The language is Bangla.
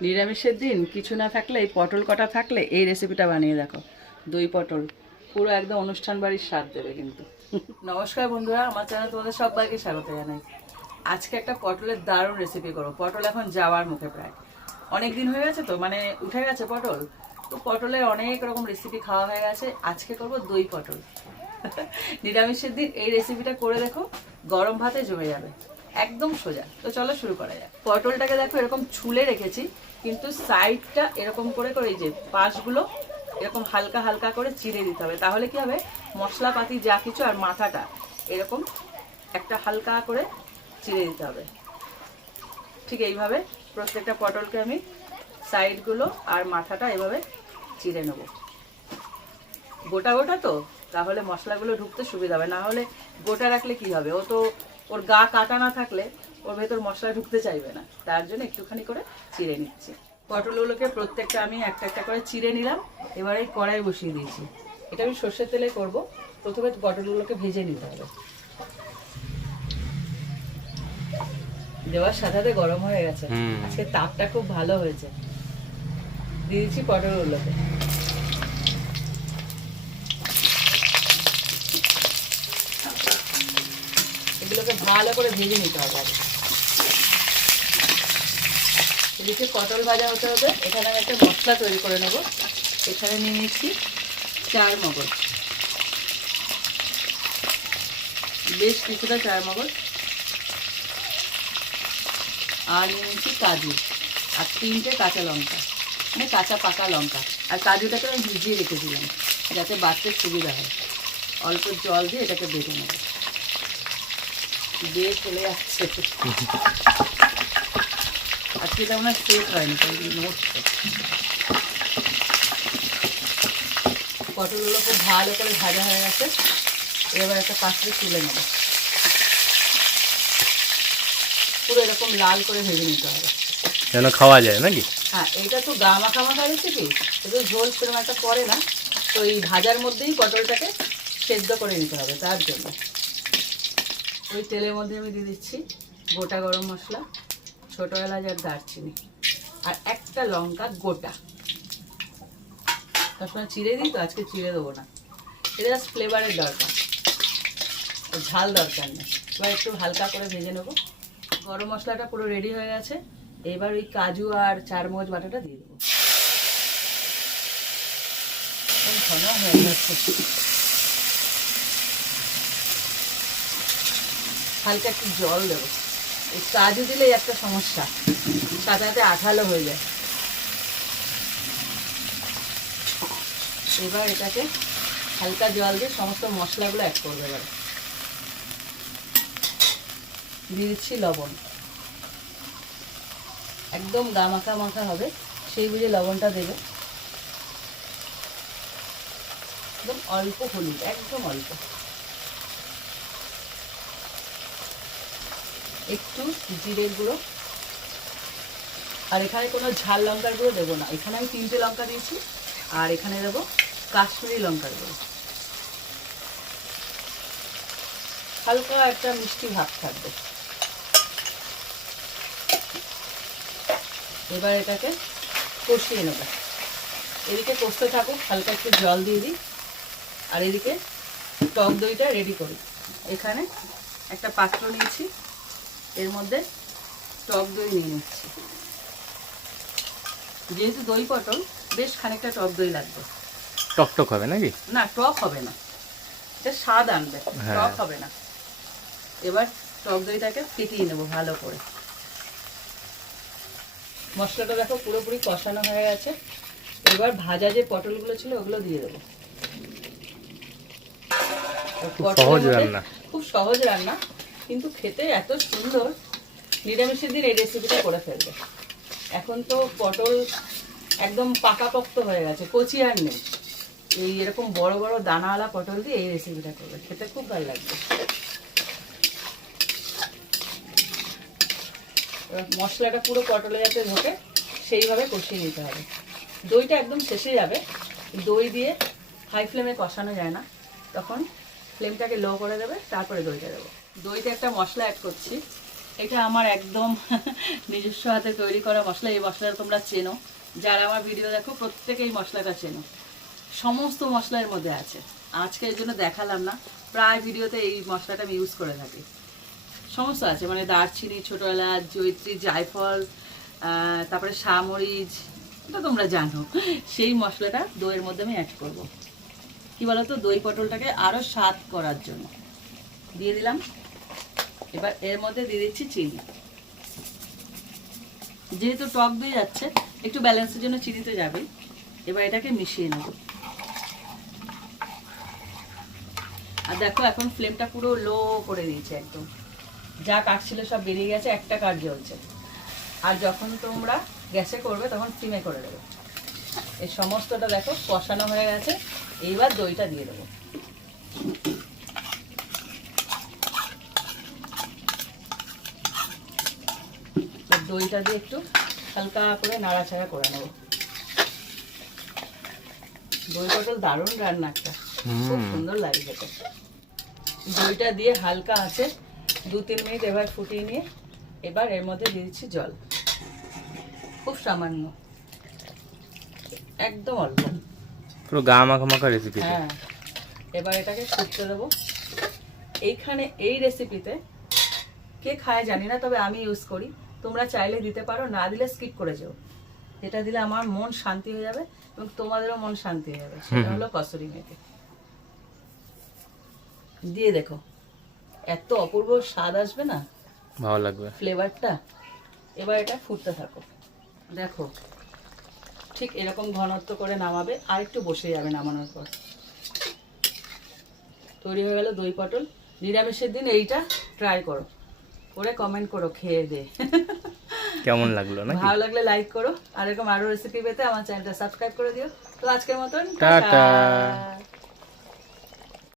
নিরামিষের দিন কিছু না থাকলে, এই পটল কটা থাকলে, এই রেসিপিটা বানিয়ে দেখো। দই পটল। পুরো একদম অনুষ্ঠান বাড়ির স্বাদ দেবে কিন্তু। নমস্কার বন্ধুরা, আমার চ্যানেল তোমাদের সবাইকে স্বাগত জানাই। আজকে একটা পটলের দারুণ রেসিপি করো পটল এখন যাওয়ার মুখে প্রায়। অনেক দিন হয়ে গেছে তো মানে উঠে গেছে পটল। তো পটলের অনেক রকম রেসিপি খাওয়া হয়ে গেছে। আজকে করব দই পটল। নিরামিষের দিন এই রেসিপিটা করে দেখো, গরম ভাতে জমে যাবে। একদম সোজা। তো চলো শুরু করা যাক। পটলটাকে দেখো এরকম ছুলে রেখেছি, কিন্তু সাইডটা এরকম করে করে যে পাশগুলো এরকম হালকা হালকা করে চিড়ে দিতে হবে। তাহলে কি হবে? মশলাপাতি যা কিছু আর মাথাটা এরকম একটা হালকা করে চিড়ে দিতে হবে। ঠিক এইভাবে প্রত্যেকটা পটলকে আমি সাইডগুলো আর মাথাটা এভাবে চিড়ে নেব। গোটা গোটা তো? তাহলে মশলাগুলো ঢুকতে সুবিধা হবে। না হলে গোটা রাখলে কি হবে? ও তো ওর গা কাটা না থাকলে ওর ভেতর মশলা ঢুকতে চাইবে না। তার জন্য একটুখানি করে চিড়ে নিচ্ছি। পটলগুলোকে প্রত্যেকটা আমি একটা একটা করে চিড়ে নিলাম এবারে কড়াই বসিয়ে দিয়েছি। এটা আমি সর্ষের তেলে করব। প্রথমে পটলগুলোকে ভেজে নিতে হবে। দেওয়ার সাথে গরম হয়ে গেছে। আজকে তাপটা খুব ভালো হয়েছে। দিয়ে দিচ্ছি পটলগুলোকে। এগুলোকে ভালো করে ভেজে নিতে হবে। এদিকে পটল ভাজা হতে হবে। এখানে আমি একটা মশলা তৈরি করে নেব। এখানে নিয়ে নিচ্ছি চার মগজ। বেশ কিছুটা চার মগজ। আর নিয়ে নিচ্ছি কাজু। আর তিনটে কাঁচা লঙ্কা। মানে কাঁচা পাকা লঙ্কা। আর কাজুটাকে আমি ভিজিয়ে রেখেছিলাম, যাতে বাড়তে সুবিধা হয়। অল্প জল দিয়ে এটাকে বেটে নেব। দিয়ে চলে যাচ্ছে। আজকে এটা আমার সেট হয়নি নড়ছে পটলগুলো খুব ভালো করে ভাজা হয়ে গেছে। এবার একটা পাত্রে তুলে নেব। পুরো এরকম লাল করে ভেজে নিতে হবে। যেন খাওয়া যায় নাকি? হ্যাঁ এইটা তো গা মাখা মাখা রেসিপি এটা ঝোল সেরকম একটা পড়ে না। তো এই ভাজার মধ্যেই পটলটাকে সেদ্ধ করে নিতে হবে তার জন্য। ওই তেলের মধ্যে আমি দিয়ে দিচ্ছি গোটা গরম মশলা, ছোটো এলাচ আর দারচিনি, আর একটা লঙ্কা গোটা। সবসময় চিড়ে দিই তো, আজকে চিড়ে দেবো না। এটা জাস্ট ফ্লেভারের দরকার। ঝাল দরকার নেই। এবার একটু হালকা করে ভেজে নেব। গরম মশলাটা পুরো রেডি হয়ে গেছে। এবার ওই কাজু আর চারমগজ বাটাটা দিয়ে দেবো। ঘন হয়ে যাচ্ছে। হালকা একটু জল দেবো। এই কাজু দিলেই একটা সমস্যা। সাথে আঠালো হয়ে যায়। এবার এটাকে হালকা জল দিয়ে সমস্ত মশলাগুলো অ্যাড করবে এবার। দিয়ে দিচ্ছি লবণ। একদম গা মাখা মাখা হবে, সেই বুঝে লবণটা দেবে। একদম অল্প হলুদ, একদম অল্প। একটু জিরের গুঁড়ো। আর এখানে কোনো ঝাল লঙ্কার গুঁড়ো দেবো না। এখানে আমি তিনটে লঙ্কা দিয়েছি। আর এখানে দেবো কাশ্মীরি লঙ্কার গুঁড়ো। হালকা একটা মিষ্টি ভাব থাকবে। এবার এটাকে কষিয়ে নেব। এদিকে কষতে থাকুক, হালকা একটু জল দিয়ে দিই। আর এদিকে টক দইটা রেডি করি। এখানে একটা পাত্র নিয়েছি। এর মধ্যে টক দই নিয়ে নিচ্ছি। যেহেতু দই পটল বেশ খানিকটা টক দই লাগবে। টকটক হবে নাকি? না টক হবে না। এটা স্বাদ আনবে হ্যাঁ। টক হবে না। এবার টক দইটাকে ফেটিয়ে নেব ভালো করে। মশলাটা দেখো পুরোপুরি কষানো হয়ে গেছে। এবার ভাজা যে পটলগুলো ছিল ওগুলো দিয়ে দেবো। খুব সহজ রান্না। খুব সহজ রান্না। কিন্তু খেতে এত সুন্দর, নিরামিষের দিন এই রেসিপিটা করে ফেলবে। এখন তো পটল একদম পাকাপোক্ত হয়ে গেছে, কচি আর নেই। এই এরকম বড় বড় দানাওয়ালা পটল দিয়ে এই রেসিপিটা করবে, খেতে খুব ভালো লাগবে। মশলাটা পুরো পটলে যাতে ঢোকে সেইভাবে কষিয়ে নিতে হবে। দইটা একদম শেষে যাবে, দই দিয়ে হাই ফ্লেমে কষানো যায় না। তখন ফ্লেমটাকে লো করে দেবে, তারপরে দইটা দেবো। দইতে একটা মশলা অ্যাড করছি। এটা আমার একদম নিজস্ব হাতে তৈরি করা মশলা। এই মশলাটা তোমরা চেনো। যারা আমার ভিডিও দেখো প্রত্যেকে এই মশলাটা চেনো। সমস্ত মশলা এর মধ্যে আছে। আজকে এর জন্য দেখালাম না। প্রায় ভিডিওতে এই মশলাটা আমি ইউজ করে থাকি। সমস্ত আছে। মানে দারচিনি, ছোট এলাচ জৈত্রী জায়ফল তারপরে সামরিচ এটা তোমরা জানো। সেই মশলাটা দইয়ের মধ্যে আমি অ্যাড করব। কি বলতো? দই পটলটাকে আরও স্বাদ করার জন্য। দিয়ে দিলাম। এবার এর মধ্যে দিয়ে দিচ্ছি চিনি। যেহেতু টক দিয়ে যাচ্ছে, একটু ব্যালেন্সের জন্য চিনিতে যাবে। এবার এটাকে মিশিয়ে নেব। আর দেখো, এখন ফ্লেমটা পুরো লো করে দিয়েছে একদম। যা কাঠ ছিল সব বেরিয়ে গেছে, একটা কাঠ জ্বলছে। আর যখন তোমরা গ্যাসে করবে, তখন সিমে করে দেবে। এই সমস্তটা দেখো, কষানো হয়ে গেছে। এইবার দইটা দিয়ে দেবো। দইটা দিয়ে একটু হালকা করে নাড়াচাড়া করে নেব। দই পটল দারুণ রান্না একটা। খুব সুন্দর লাগে খেতে। দইটা দিয়ে হালকা আছে দু তিন মিনিট এবার ফুটিয়ে নিয়ে এবার এর মধ্যে দিয়ে দিচ্ছি জল। খুব সামান্য। একদম অল্প। পুরো গা মাখা মাখা রেসিপি হ্যাঁ। এবার এটাকে ফুটতে দেবো। এইখানে এই রেসিপিতে কে খায় জানি না তবে আমি ইউজ করি। তোমরা চাইলে দিতে পারো না দিলে স্কিপ করে যাও। এটা দিলে আমার মন শান্তি হয়ে যাবে এবং তোমাদেরও মন শান্তি হয়ে যাবে। সেটা হলো কসুরি মেথি দিয়ে দেখো এত অপূর্ব স্বাদ আসবে না? ভালো লাগবে। ফ্লেভারটা? এবার এটা ফুটতে থাকো। দেখো ঠিক এরকম ঘনত্ব করে নামাবে আর একটু বসে যাবে নামানোর পর। তৈরি হয়ে গেল দই পটল। নিরামিষের দিন এইটা ট্রাই করো। করে কমেন্ট করো খেয়ে দে। কেমন লাগল না ভালো লাগলে লাইক করো। আর এরকম আরও রেসিপি পেতে আমার চ্যানেলটা সাবস্ক্রাইব করে দিও। তো আজকের মতন টাটা।